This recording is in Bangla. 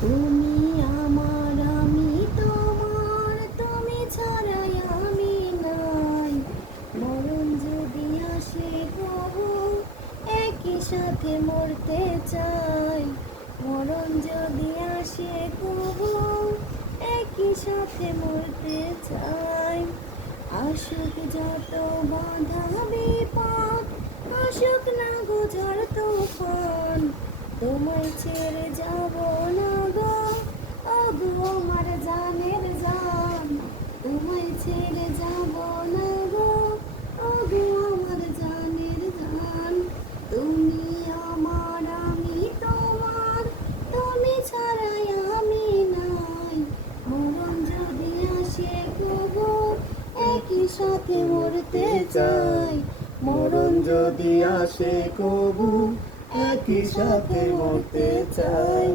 তুমি আমার, আমি তোমার, তুমি ছাড়াই আমি নাই। মরণ যদি আসে প্রভু, একই সাথে মরতে চাই। মরণ যদি আসে প্রভু, একই সাথে মরতে চাই। আসুক যত বাধা বিপদ, আসুক না গো ঝড় তুফান, তোমায় ছেড়ে যাব না গো, ওগো আমার জানের জান। তোমায় ছেড়ে যাব না গো, ওগো আমার জানের জান। তুমি আমার, আমি তোমার, তুমি ছাড়াই আমি নাই। মরণ যদি আসে প্রভু, একই সাথে মরতে চাই। মরণ যদি আসে কবু, একই সাথে মরতে চাই।